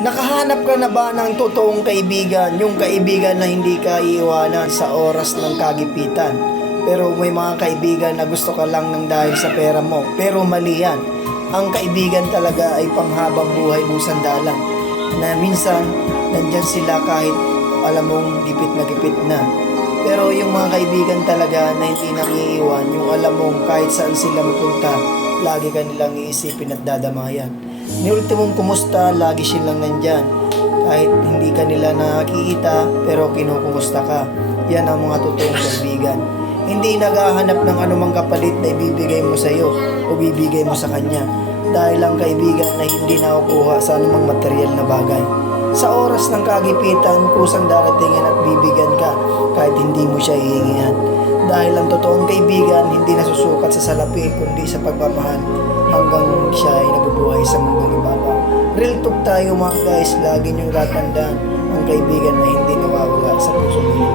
Nakahanap ka na ba ng totoong kaibigan? Yung kaibigan na hindi ka iiwanan sa oras ng kagipitan. Pero may mga kaibigan na gusto ka lang ng dahil sa pera mo. Pero mali yan. Ang kaibigan talaga ay panghabang buhay mong sandalan. Na minsan, nandyan sila kahit alam mong gipit na. Pero yung mga kaibigan talaga na hindi nang iiwan, yung alam mong kahit saan sila mapunta, lagi ka nilang iisipin at dadamayan. Ni ultimong kumusta, lagi silang nandyan. Kahit hindi ka nila nakikita, pero kinukumusta ka. Yan ang mga totoong kaibigan. Hindi naghahanap ng anumang kapalit na ibibigay mo sa iyo o bibigay mo sa kanya. Dahil ang kaibigan na hindi nakukuha sa anumang material na bagay. Sa oras ng kagipitan, kusang daratingin at bibigyan ka kahit hindi mo siya hihingihan. Dahil ang totoong kaibigan hindi nasusukat sa salapi kundi sa pagmamahal hanggang siya ay nabubuhay sa mundong ibabaw. Real talk tayo mga guys, lagi niyong tatandaan ang kaibigan na hindi nawawala sa puso ninyo.